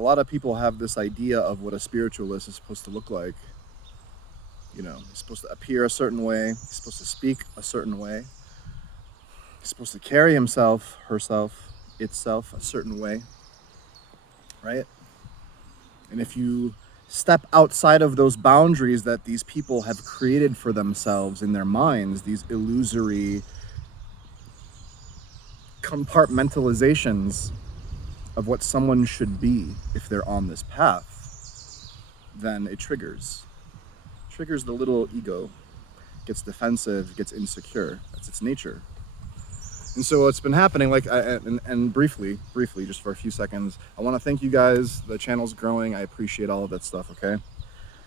a lot of people have this idea of what a spiritualist is supposed to look like. You know, he's supposed to appear a certain way, he's supposed to speak a certain way, he's supposed to carry himself, herself, itself a certain way, right? And if you step outside of those boundaries that these people have created for themselves in their minds, these illusory compartmentalizations of what someone should be if they're on this path, then it triggers the little ego, gets defensive, gets insecure. That's its nature. And so what's been happening, like, and briefly, just for a few seconds, I want to thank you guys. The channel's growing. I appreciate all of that stuff, okay?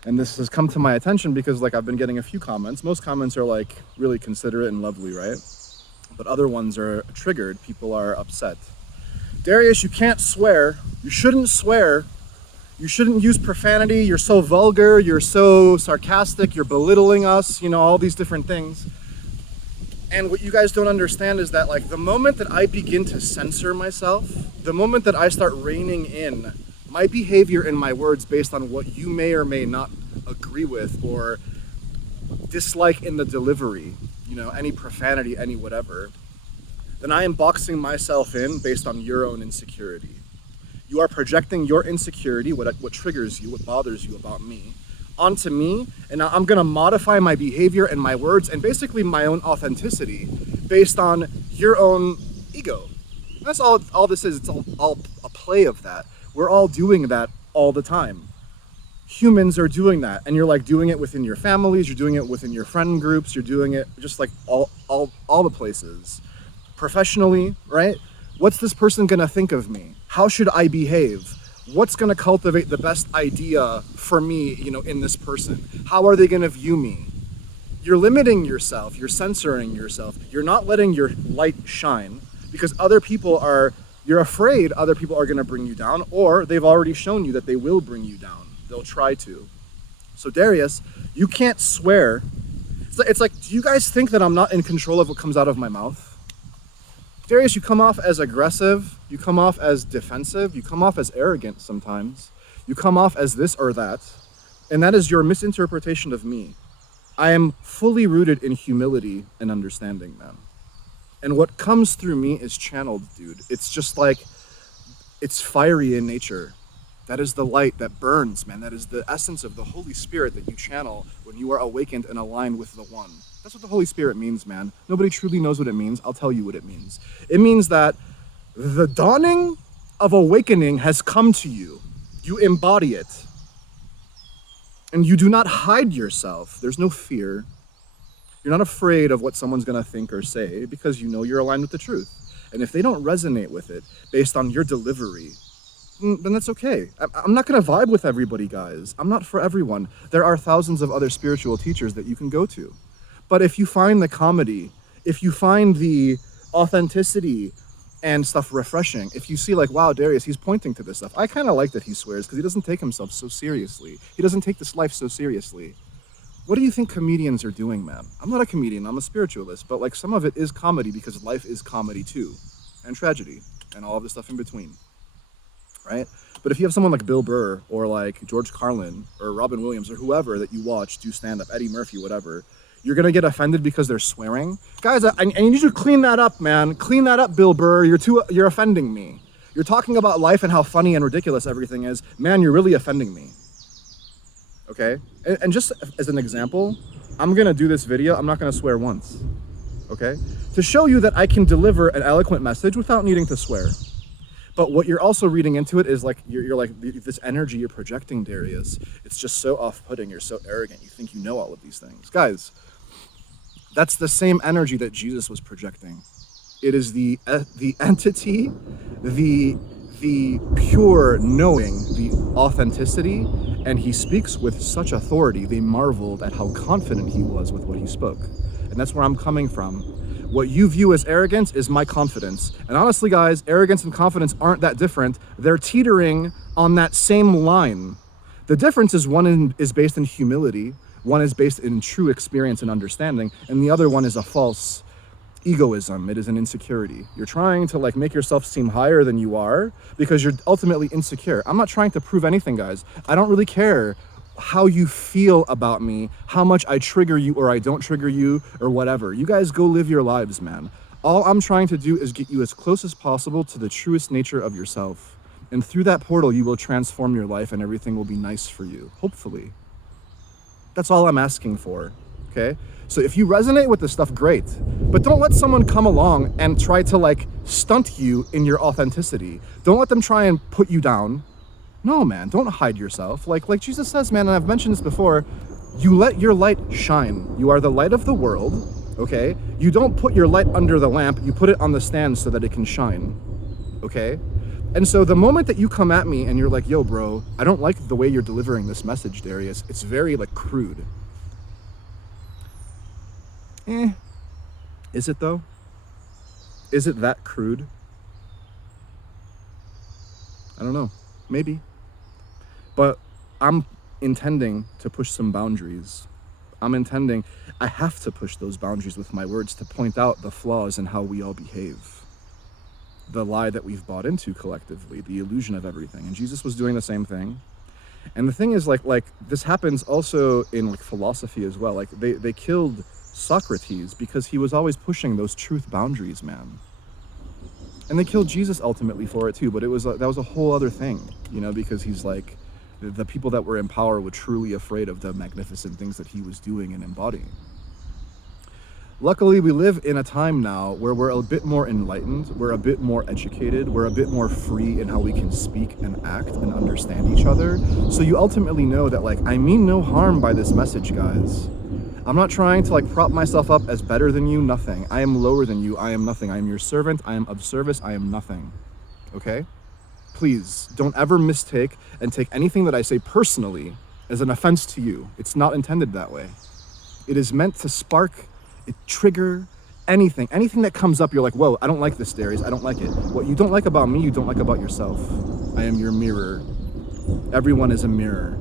And this has come to my attention because, like, I've been getting a few comments. Most comments are, like, really considerate and lovely, right? But other ones are triggered. People are upset. Darius, you can't swear. You shouldn't swear. You shouldn't use profanity. You're so vulgar. You're so sarcastic. You're belittling us. You know, all these different things. And what you guys don't understand is that, like, the moment that I begin to censor myself, the moment that I start reining in my behavior and my words based on what you may or may not agree with or dislike in the delivery, you know, any profanity, any whatever, then I am boxing myself in based on your own insecurity. You are projecting your insecurity, what triggers you, what bothers you about me, onto me, and now I'm gonna modify my behavior and my words and basically my own authenticity based on your own ego. That's all this is. It's all a play of that. We're all doing that all the time. Humans are doing that, and you're like doing it within your families, you're doing it within your friend groups, you're doing it just like all the places. Professionally, right? What's this person gonna think of me? How should I behave? What's gonna cultivate the best idea for me, you know, in this person? How are they gonna view me? You're limiting yourself, you're censoring yourself, you're not letting your light shine because you're afraid other people are gonna bring you down, or they've already shown you that they will bring you down. They'll try to. So Darius, you can't swear. It's like, do you guys think that I'm not in control of what comes out of my mouth? Darius, you come off as aggressive, you come off as defensive, you come off as arrogant sometimes, you come off as this or that, and that is your misinterpretation of me. I am fully rooted in humility and understanding, man. And what comes through me is channeled, dude. It's just like, it's fiery in nature. That is the light that burns, man. That is the essence of the Holy Spirit that you channel when you are awakened and aligned with the One. That's what the Holy Spirit means, man. Nobody truly knows what it means. I'll tell you what it means. It means that the dawning of awakening has come to you. You embody it. And you do not hide yourself. There's no fear. You're not afraid of what someone's gonna think or say because you know you're aligned with the truth. And if they don't resonate with it based on your delivery, then that's okay. I'm not gonna vibe with everybody, guys. I'm not for everyone. There are thousands of other spiritual teachers that you can go to. But if you find the comedy, if you find the authenticity and stuff refreshing, if you see like, wow, Darius, he's pointing to this stuff. I kind of like that he swears because he doesn't take himself so seriously. He doesn't take this life so seriously. What do you think comedians are doing, man? I'm not a comedian, I'm a spiritualist, but like some of it is comedy because life is comedy too, and tragedy, and all of the stuff in between, right? But if you have someone like Bill Burr or like George Carlin or Robin Williams or whoever that you watch do stand-up, Eddie Murphy, whatever, you're gonna get offended because they're swearing? Guys, I need you to clean that up, man. Clean that up, Bill Burr. You're offending me. You're talking about life and how funny and ridiculous everything is. Man, you're really offending me. Okay? And just as an example, I'm gonna do this video, I'm not gonna swear once. Okay? To show you that I can deliver an eloquent message without needing to swear. But what you're also reading into it is like, you're like, this energy you're projecting, Darius, it's just so off-putting, you're so arrogant, you think you know all of these things. Guys, that's the same energy that Jesus was projecting. It is the entity, the pure knowing, the authenticity, and he speaks with such authority, they marveled at how confident he was with what he spoke. And that's where I'm coming from. What you view as arrogance is my confidence. And honestly, guys, arrogance and confidence aren't that different. They're teetering on that same line. The difference is one is based in humility, one is based in true experience and understanding, and the other one is a false egoism. It is an insecurity. You're trying to like make yourself seem higher than you are because you're ultimately insecure. I'm not trying to prove anything, guys. I don't really care how you feel about me, how much I trigger you or I don't trigger you or whatever. You guys go live your lives, man. All I'm trying to do is get you as close as possible to the truest nature of yourself. And through that portal, you will transform your life and everything will be nice for you, hopefully. That's all I'm asking for, okay? So if you resonate with this stuff, great. But don't let someone come along and try to like stunt you in your authenticity. Don't let them try and put you down. No, man, don't hide yourself. Like Jesus says, man, and I've mentioned this before, you let your light shine. You are the light of the world, okay? You don't put your light under the lamp, you put it on the stand so that it can shine, okay? And so the moment that you come at me and you're like, yo, bro, I don't like the way you're delivering this message, Darius. It's very like crude. Is it though? Is it that crude? I don't know. Maybe. But I'm intending to push some boundaries. I have to push those boundaries with my words to point out the flaws in how we all behave. The lie that we've bought into collectively, the illusion of everything. And Jesus was doing the same thing. And the thing is, like this happens also in like philosophy as well. Like they killed Socrates because he was always pushing those truth boundaries, man. And they killed Jesus ultimately for it too, but that was a whole other thing, you know, because he's like, the people that were in power were truly afraid of the magnificent things that he was doing and embodying. Luckily, we live in a time now where we're a bit more enlightened, we're a bit more educated, we're a bit more free in how we can speak and act and understand each other. So you ultimately know that, like, I mean no harm by this message, guys. I'm not trying to like prop myself up as better than you, nothing. I am lower than you, I am nothing. I am your servant, I am of service, I am nothing. Okay? Please, don't ever mistake and take anything that I say personally as an offense to you. It's not intended that way. It is meant to spark, trigger, anything that comes up, you're like, whoa, I don't like this, Darius, I don't like it. What you don't like about me, you don't like about yourself. I am your mirror. Everyone is a mirror.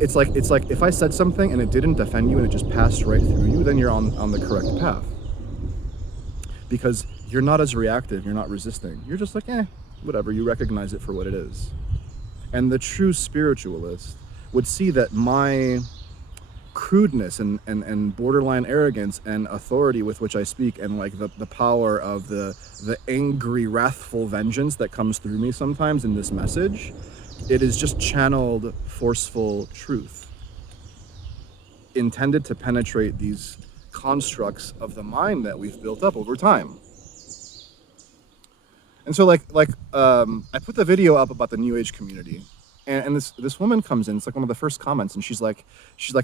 It's like if I said something and it didn't offend you and it just passed right through you, then you're on the correct path. Because you're not as reactive, you're not resisting. You're just like, whatever, you recognize it for what it is. And the true spiritualist would see that my crudeness and borderline arrogance and authority with which I speak, and like the power of the angry, wrathful vengeance that comes through me sometimes in this message, it is just channeled, forceful truth intended to penetrate these constructs of the mind that we've built up over time. And so I put the video up about the New Age community, and this woman comes in. It's like one of the first comments, and she's like,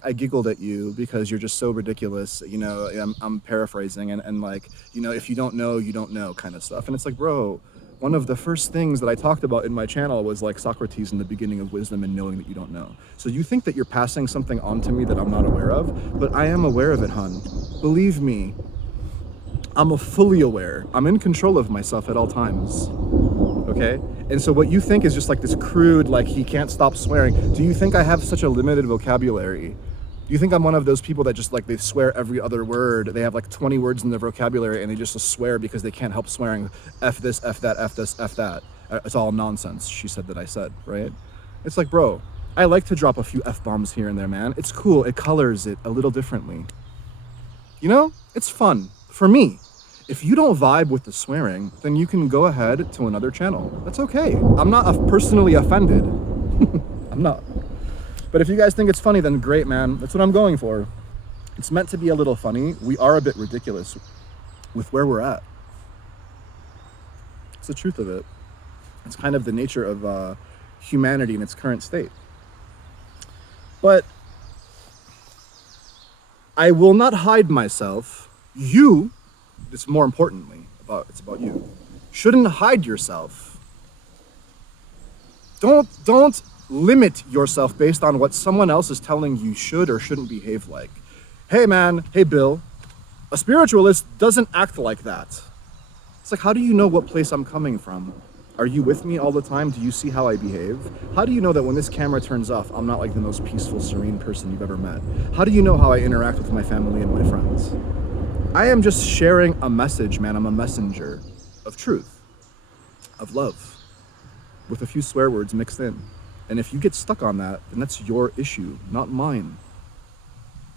I giggled at you because you're just so ridiculous. You know, I'm paraphrasing, and like, you know, if you don't know kind of stuff. And it's like, bro, one of the first things that I talked about in my channel was like Socrates in the beginning of wisdom and knowing that you don't know. So you think that you're passing something on to me that I'm not aware of, but I am aware of it, hun. Believe me, I'm fully aware. I'm in control of myself at all times, okay? And so what you think is just like this crude, like he can't stop swearing. Do you think I have such a limited vocabulary? Do you think I'm one of those people that just like, they swear every other word? They have like 20 words in their vocabulary and they just swear because they can't help swearing. F this, F that, F this, F that. It's all nonsense, she said that I said, right? It's like, bro, I like to drop a few F-bombs here and there, man. It's cool, it colors it a little differently. You know, it's fun, for me. If you don't vibe with the swearing, then you can go ahead to another channel. That's okay. I'm not personally offended. I'm not. But if you guys think it's funny, then great, man. That's what I'm going for. It's meant to be a little funny. We are a bit ridiculous with where we're at. It's the truth of it. It's kind of the nature of humanity in its current state. But I will not hide myself. You, it's more importantly, it's about you, shouldn't hide yourself. Don't limit yourself based on what someone else is telling you should or shouldn't behave like. Hey man, hey Bill, a spiritualist doesn't act like that. It's like, how do you know what place I'm coming from? Are you with me all the time? Do you see how I behave? How do you know that when this camera turns off, I'm not like the most peaceful, serene person you've ever met? How do you know how I interact with my family and my friends? I am just sharing a message, man. I'm a messenger of truth, of love, with a few swear words mixed in. And if you get stuck on that, then that's your issue, not mine.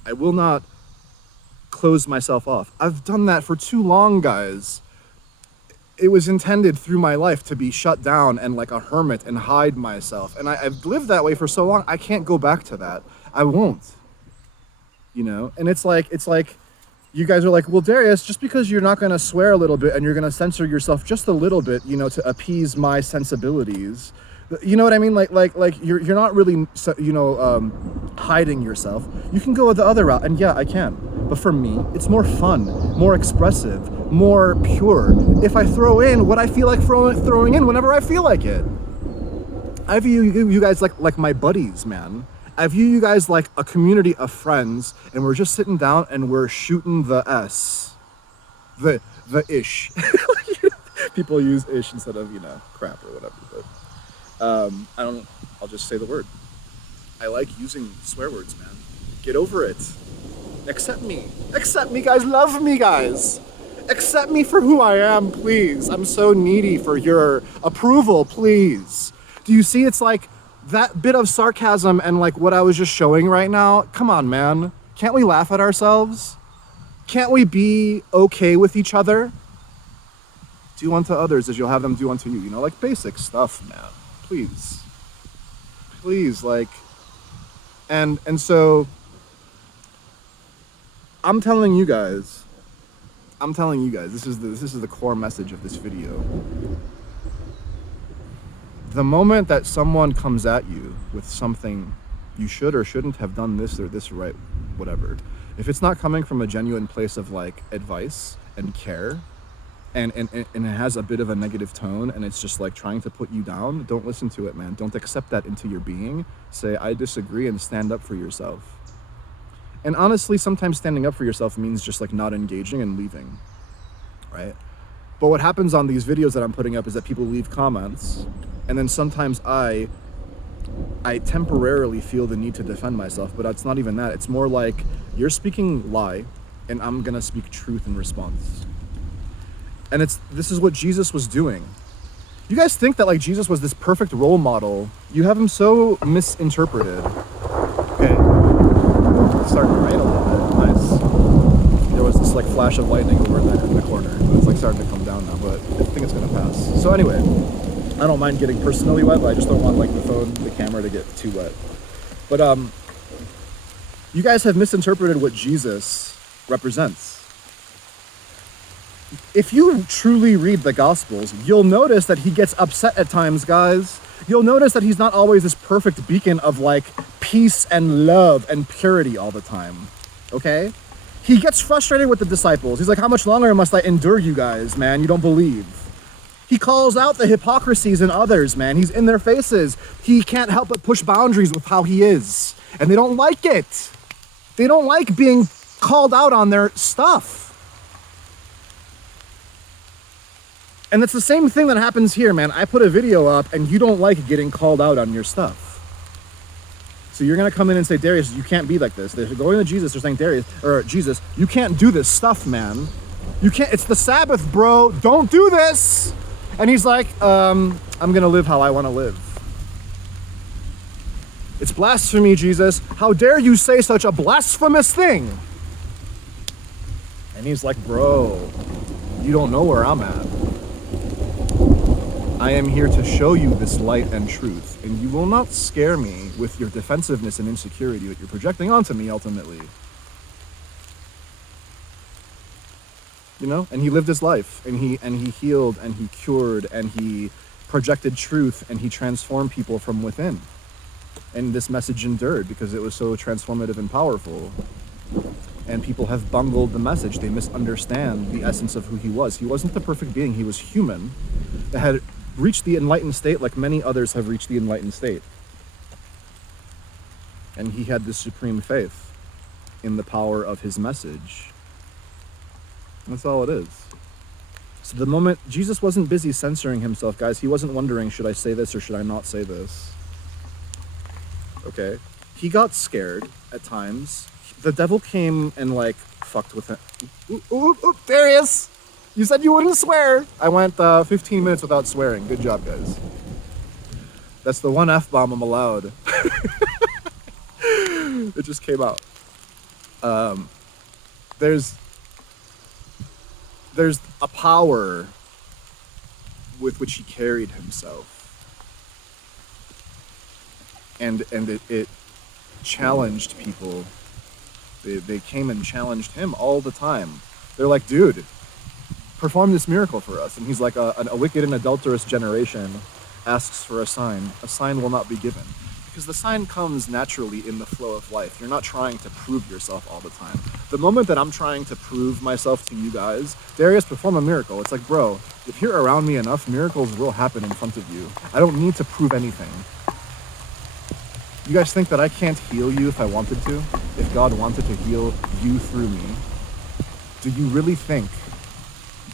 I will not close myself off. I've done that for too long, guys. It was intended through my life to be shut down and like a hermit and hide myself. And I've lived that way for so long, I can't go back to that. I won't. You know? And it's like, you guys are like, well, Darius, just because you're not going to swear a little bit and you're going to censor yourself just a little bit, you know, to appease my sensibilities, you know what I mean? Like you're not really, you know, hiding yourself. You can go the other route, and yeah, I can. But for me, it's more fun, more expressive, more pure. If I throw in what I feel like throwing in whenever I feel like it. I view you guys like my buddies, man. I view you guys like a community of friends, and we're just sitting down and we're shooting the S. The ish. People use ish instead of, you know, crap or whatever, but I'll just say the word. I like using swear words, man. Get over it. Accept me. Accept me, guys. Love me, guys. Accept me for who I am, please. I'm so needy for your approval, please. Do you see? It's like that bit of sarcasm and like what I was just showing right now. Come on, man. Can't we laugh at ourselves? Can't we be okay with each other? Do unto others as you'll have them do unto you. You know, like basic stuff, man. Please. Please, like, and so I'm telling you guys, this is the core message of this video. The moment that someone comes at you with something you should or shouldn't have done this or this right, whatever, if it's not coming from a genuine place of like advice and care, and it has a bit of a negative tone, and it's just like trying to put you down, don't listen to it, man. Don't accept that into your being. Say, I disagree, and stand up for yourself. And honestly, sometimes standing up for yourself means just like not engaging and leaving, right? But what happens on these videos that I'm putting up is that people leave comments, and then sometimes I temporarily feel the need to defend myself, but it's not even that. It's more like you're speaking lie, and I'm gonna speak truth in response. And this is what Jesus was doing. You guys think that like Jesus was this perfect role model. You have him so misinterpreted. Okay. It's starting to rain a little bit. Nice. There was this like flash of lightning over in the corner. It's like starting to come down now, but I think it's gonna pass. So anyway, I don't mind getting personally wet, but I just don't want like the camera to get too wet. But you guys have misinterpreted what Jesus represents. If you truly read the Gospels, you'll notice that he gets upset at times, guys. You'll notice that he's not always this perfect beacon of like peace and love and purity all the time, okay? He gets frustrated with the disciples. He's like, how much longer must I endure you guys, man? You don't believe. He calls out the hypocrisies in others, man. He's in their faces. He can't help but push boundaries with how he is. And they don't like it. They don't like being called out on their stuff. And it's the same thing that happens here, man. I put a video up and you don't like getting called out on your stuff. So you're gonna come in and say, Darius, you can't be like this. They're going to Jesus, they're saying, Jesus, you can't do this stuff, man. You can't, it's the Sabbath, bro. Don't do this. And he's like, I'm gonna live how I wanna live. It's blasphemy, Jesus. How dare you say such a blasphemous thing? And he's like, bro, you don't know where I'm at. I am here to show you this light and truth, and you will not scare me with your defensiveness and insecurity that you're projecting onto me ultimately. You know, and he lived his life, and he healed, and he cured, and he projected truth, and he transformed people from within. And this message endured because it was so transformative and powerful. And people have bungled the message. They misunderstand the essence of who he was. He wasn't the perfect being. He was human that had reached the enlightened state like many others have reached the enlightened state. And he had this supreme faith in the power of his message. That's all it is. So the moment, Jesus wasn't busy censoring himself, guys. He wasn't wondering, should I say this or should I not say this? Okay? He got scared at times. The devil came and like fucked with him. Oop, Darius! You said you wouldn't swear. I went 15 minutes without swearing. Good job, guys. That's the one F-bomb I'm allowed. It just came out. There's a power with which he carried himself. And it challenged people. They came and challenged him all the time. They're like, dude, perform this miracle for us. And he's like, a wicked and adulterous generation asks for a sign. A sign will not be given. Because the sign comes naturally in the flow of life. You're not trying to prove yourself all the time. The moment that I'm trying to prove myself to you guys, Darius, perform a miracle. It's like, bro, if you're around me enough, miracles will happen in front of you. I don't need to prove anything. You guys think that I can't heal you if I wanted to? If God wanted to heal you through me? Do you really think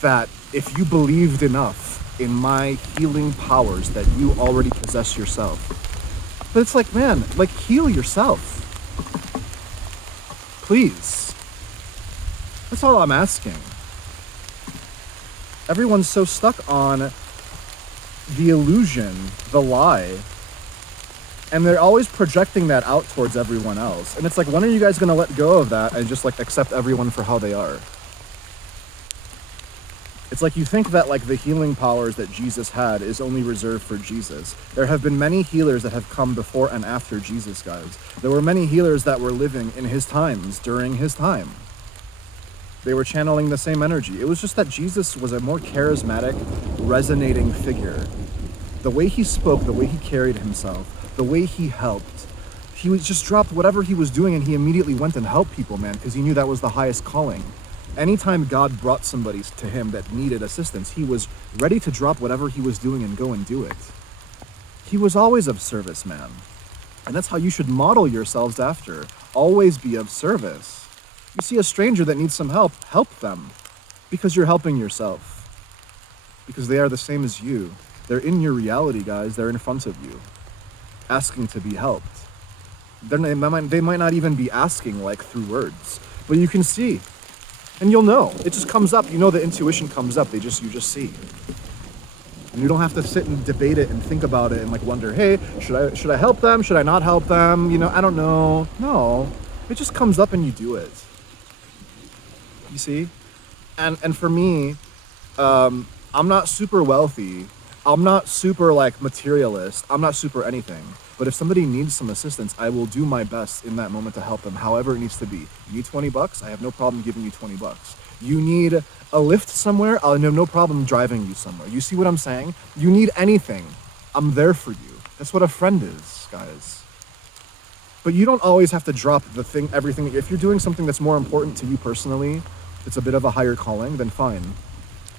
that if you believed enough in my healing powers that you already possess yourself? But it's like, man, like, heal yourself. Please. That's all I'm asking. Everyone's so stuck on the illusion, the lie, and they're always projecting that out towards everyone else. And it's like, when are you guys going to let go of that and just like accept everyone for how they are? It's like you think that like the healing powers that Jesus had is only reserved for Jesus. There have been many healers that have come before and after Jesus, guys. There were many healers that were living in his times, during his time. They were channeling the same energy. It was just that Jesus was a more charismatic, resonating figure. The way he spoke, the way he carried himself, the way he helped. He was just dropped whatever he was doing and he immediately went and helped people, man, because he knew that was the highest calling. Anytime God brought somebody to him that needed assistance, he was ready to drop whatever he was doing and go and do it. He was always of service, man. And that's how you should model yourselves after. Always be of service. You see a stranger that needs some help, help them. Because you're helping yourself. Because they are the same as you. They're in your reality, guys. They're in front of you, asking to be helped. They might not even be asking like through words, but you can see. And you'll know. It just comes up. You know, the intuition comes up. You just see. And you don't have to sit and debate it and think about it and like wonder, hey, should I help them? Should I not help them? You know, I don't know. No. It just comes up and you do it. You see? And for me, I'm not super wealthy. I'm not super like materialist. I'm not super anything. But if somebody needs some assistance, I will do my best in that moment to help them, however it needs to be. You need $20? I have no problem giving you $20. You need a lift somewhere? I'll have no problem driving you somewhere. You see what I'm saying? You need anything, I'm there for you. That's what a friend is, guys. But you don't always have to drop everything. If you're doing something that's more important to you personally, it's a bit of a higher calling, then fine.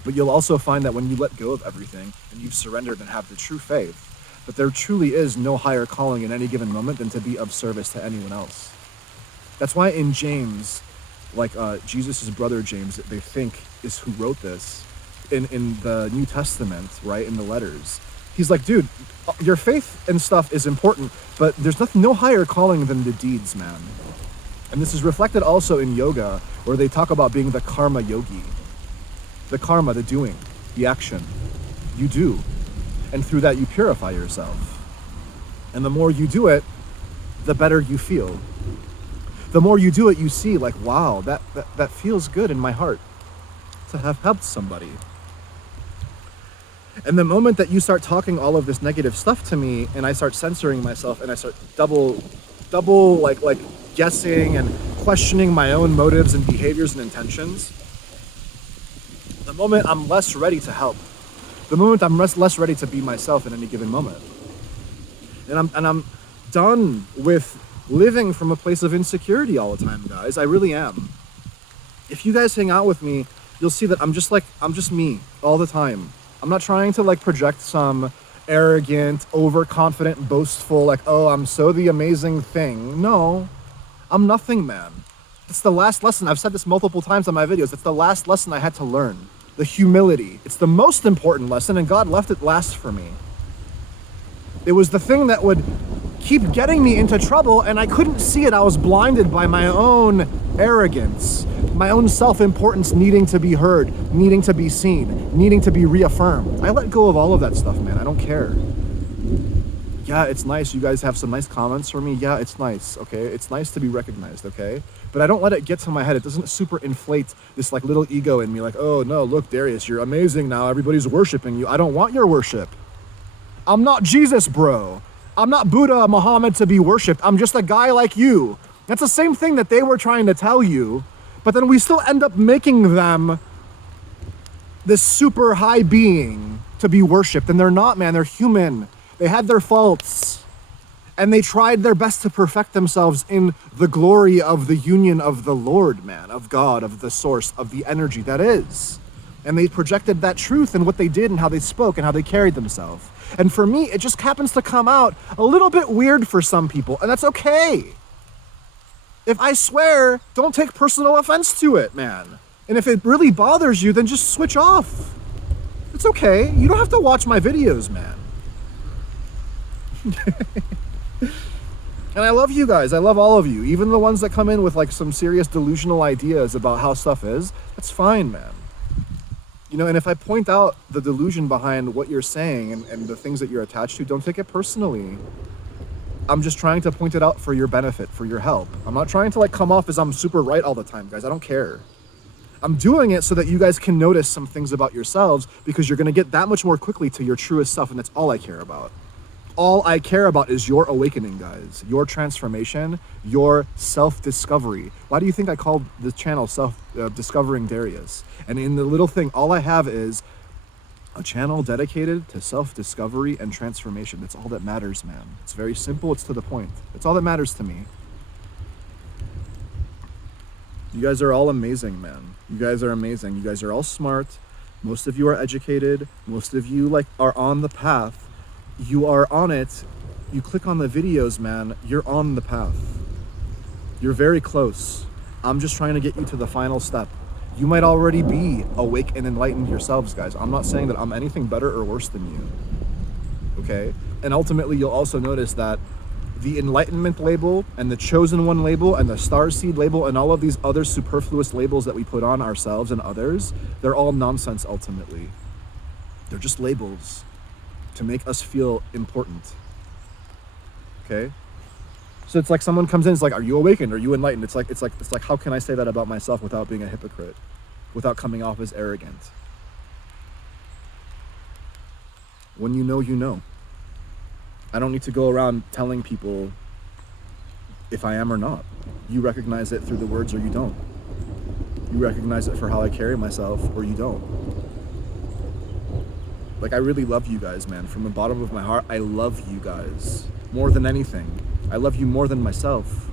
But you'll also find that when you let go of everything and you've surrendered and have the true faith, that there truly is no higher calling in any given moment than to be of service to anyone else. That's why in James, like Jesus' brother James, they think is who wrote this, in the New Testament, right, in the letters. He's like, dude, your faith and stuff is important, but there's no higher calling than the deeds, man. And this is reflected also in yoga, where they talk about being the karma yogi. The karma, the doing, the action. You do. And through that, you purify yourself. And the more you do it, the better you feel. The more you do it, you see, like, wow, that feels good in my heart to have helped somebody. And the moment that you start talking all of this negative stuff to me, and I start censoring myself, and I start double like guessing and questioning my own motives and behaviors and intentions, the moment I'm less ready to help. The moment I'm less ready to be myself in any given moment. And I'm done with living from a place of insecurity all the time, guys. I really am. If you guys hang out with me, you'll see that I'm just me all the time. I'm not trying to like project some arrogant, overconfident, boastful, like, oh, I'm so the amazing thing. No, I'm nothing, man. It's the last lesson. I've said this multiple times on my videos. It's the last lesson I had to learn. The humility. It's the most important lesson, and God left it last for me. It was the thing that would keep getting me into trouble, and I couldn't see it. I was blinded by my own arrogance, my own self-importance, needing to be heard, needing to be seen, needing to be reaffirmed. I let go of all of that stuff, man. I don't care. Yeah, it's nice. You guys have some nice comments for me. Yeah, it's nice, okay? It's nice to be recognized, okay? But I don't let it get to my head. It doesn't super inflate this like little ego in me, like, oh no, look, Darius, you're amazing now. Everybody's worshiping you. I don't want your worship. I'm not Jesus, bro. I'm not Buddha, Muhammad to be worshipped. I'm just a guy like you. That's the same thing that they were trying to tell you, but then we still end up making them this super high being to be worshipped, and they're not, man. They're human. They had their faults, and they tried their best to perfect themselves in the glory of the union of the Lord, man, of God, of the source, of the energy that is. And they projected that truth in what they did and how they spoke and how they carried themselves. And for me, it just happens to come out a little bit weird for some people, and that's okay. If I swear, don't take personal offense to it, man. And if it really bothers you, then just switch off. It's okay. You don't have to watch my videos, man. And I love you guys. I love all of you. Even the ones that come in with like some serious delusional ideas about how stuff is. That's fine, man. You know, and if I point out the delusion behind what you're saying and the things that you're attached to, don't take it personally. I'm just trying to point it out for your benefit, for your help. I'm not trying to like come off as I'm super right all the time, guys. I don't care. I'm doing it so that you guys can notice some things about yourselves, because you're going to get that much more quickly to your truest self, and that's all I care about. All I care about is your awakening, guys, your transformation, your self-discovery. Why do you think I called the channel Discovering Darius? And in the little thing, all I have is a channel dedicated to self-discovery and transformation. That's all that matters, man. It's very simple. It's to the point. That's all that matters to me. You guys are all amazing, man. You guys are amazing. You guys are all smart. Most of you are educated. Most of you like are on the path. You are on it. You click on the videos, man. You're on the path. You're very close. I'm just trying to get you to the final step. You might already be awake and enlightened yourselves, guys. I'm not saying that I'm anything better or worse than you. Okay? And ultimately, you'll also notice that the enlightenment label and the chosen one label and the starseed label and all of these other superfluous labels that we put on ourselves and others, they're all nonsense ultimately. They're just labels to make us feel important. Okay? So it's like someone comes in, it's like, are you awakened? Are you enlightened? It's like, how can I say that about myself without being a hypocrite? Without coming off as arrogant? When you know, you know. I don't need to go around telling people if I am or not. You recognize it through the words or you don't. You recognize it for how I carry myself or you don't. Like, I really love you guys, man. From the bottom of my heart, I love you guys more than anything. I love you more than myself.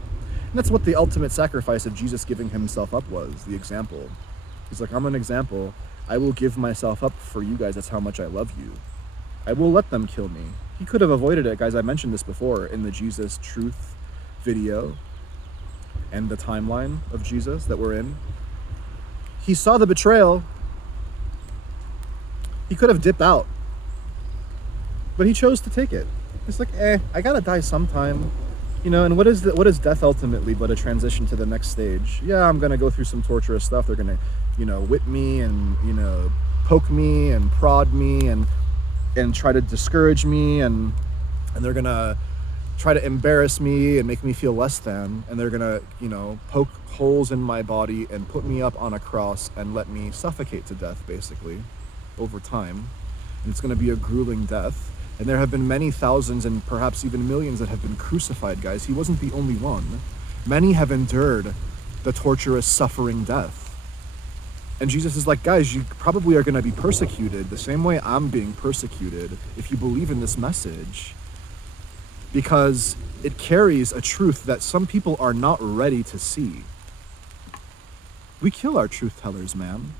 And that's what the ultimate sacrifice of Jesus giving himself up was, the example. He's like, I'm an example. I will give myself up for you guys. That's how much I love you. I will let them kill me. He could have avoided it, guys. I mentioned this before in the Jesus Truth video and the timeline of Jesus that we're in. He saw the betrayal. He could have dipped out, but he chose to take it. It's like, I gotta die sometime, you know. And what is death ultimately but a transition to the next stage? Yeah, I'm gonna go through some torturous stuff. They're gonna, whip me and poke me and prod me and try to discourage me and they're gonna try to embarrass me and make me feel less than, and they're gonna poke holes in my body and put me up on a cross and let me suffocate to death, basically, over time. And it's going to be a grueling death. And there have been many thousands and perhaps even millions that have been crucified, guys. He wasn't the only one. Many have endured the torturous, suffering death. And Jesus is like, guys, you probably are going to be persecuted the same way I'm being persecuted if you believe in this message, because it carries a truth that some people are not ready to see. We kill our truth tellers, man.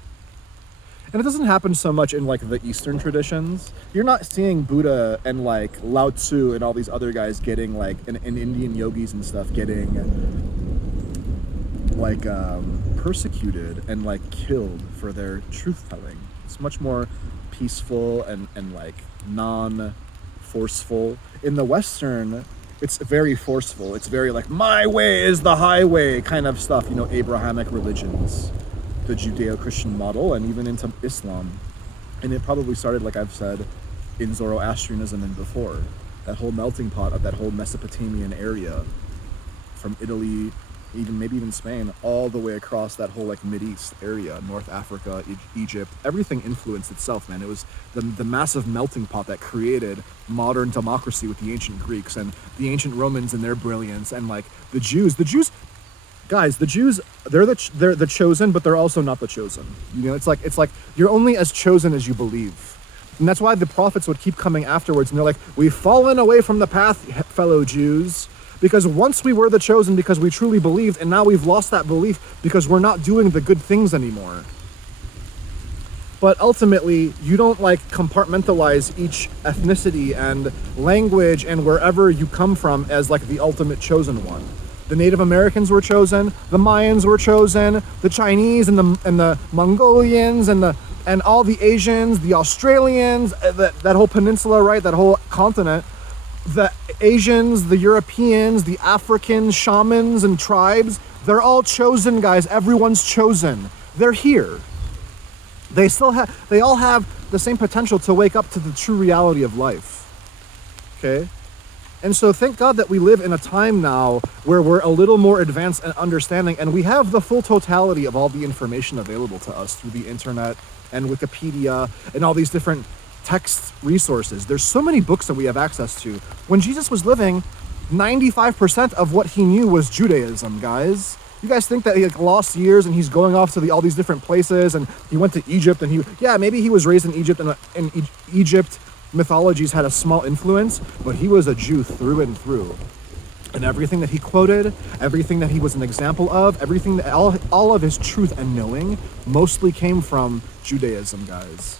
And it doesn't happen so much in like the Eastern traditions. You're not seeing Buddha and like Lao Tzu and all these other guys getting like, and Indian yogis and stuff getting like persecuted and like killed for their truth telling. It's much more peaceful and like non-forceful. In the Western, It's very forceful. It's very like, my way is the highway kind of stuff, you know, Abrahamic religions, the Judeo-Christian model, and even into Islam. And it probably started, like I've said, in Zoroastrianism and before. That whole melting pot of that whole Mesopotamian area, from Italy, maybe even Spain, all the way across that whole like Mideast area, North Africa, Egypt, everything influenced itself, man. It was the massive melting pot that created modern democracy with the ancient Greeks and the ancient Romans and their brilliance, and like the Jews, guys, the Jews, they're the chosen, but they're also not the chosen. You know, it's like you're only as chosen as you believe. And that's why the prophets would keep coming afterwards, and they're like, we've fallen away from the path, fellow Jews. Because once we were the chosen because we truly believed, and now we've lost that belief because we're not doing the good things anymore. But ultimately, you don't like compartmentalize each ethnicity and language and wherever you come from as like the ultimate chosen one. The Native Americans were chosen, the Mayans were chosen, the Chinese and the Mongolians and all the Asians, the Australians, that whole peninsula, right? That whole continent. The Asians, the Europeans, the Africans, shamans and tribes, they're all chosen, guys. Everyone's chosen. They're here. They all have the same potential to wake up to the true reality of life. Okay? And so thank God that we live in a time now where we're a little more advanced and understanding, and we have the full totality of all the information available to us through the internet and Wikipedia and all these different text resources. There's so many books that we have access to. When Jesus was living, 95% of what he knew was Judaism, guys. You guys think that he like lost years and he's going off to all these different places, and he went to Egypt, and maybe he was raised in Egypt, and Egypt mythologies had a small influence, but he was a Jew through and through. And everything that he quoted, everything that he was an example of, everything that all of his truth and knowing mostly came from Judaism, guys.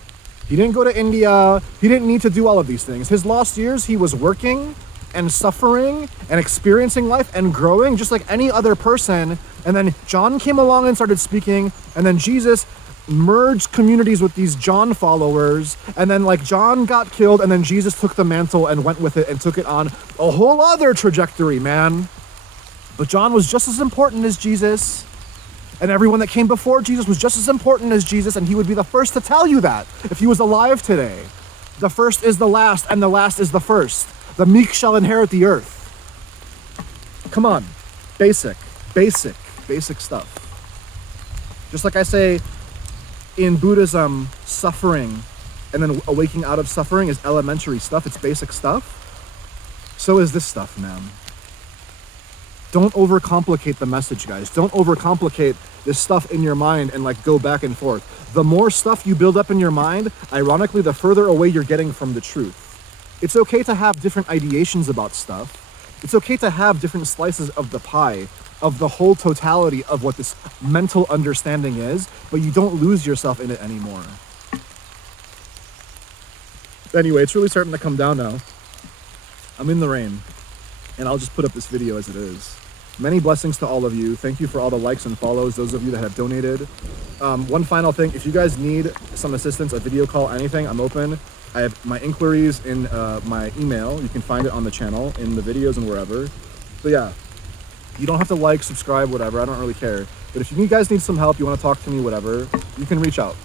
He didn't go to India. He didn't need to do all of these things. His lost years, he was working and suffering and experiencing life and growing just like any other person. And then John came along and started speaking. And then Jesus merged communities with these John followers. And then like John got killed, and then Jesus took the mantle and went with it and took it on a whole other trajectory, man. But John was just as important as Jesus. And everyone that came before Jesus was just as important as Jesus, and he would be the first to tell you that if he was alive today. The first is the last, and the last is the first. The meek shall inherit the earth. Come on. Basic stuff. Just like I say, in Buddhism, suffering and then awaking out of suffering is elementary stuff. It's basic stuff. So is this stuff, man. Don't overcomplicate the message, guys. Don't overcomplicate this stuff in your mind and like go back and forth. The more stuff you build up in your mind, ironically, the further away you're getting from the truth. It's okay to have different ideations about stuff. It's okay to have different slices of the pie, of the whole totality of what this mental understanding is, but you don't lose yourself in it anymore. Anyway, it's really starting to come down now. I'm in the rain, and I'll just put up this video as it is. Many blessings to all of you. Thank you for all the likes and follows, those of you that have donated. One final thing, if you guys need some assistance, a video call, anything, I'm open. I have my inquiries in my email. You can find it on the channel, in the videos and wherever. So yeah, you don't have to like, subscribe, whatever. I don't really care. But if you guys need some help, you want to talk to me, whatever, you can reach out.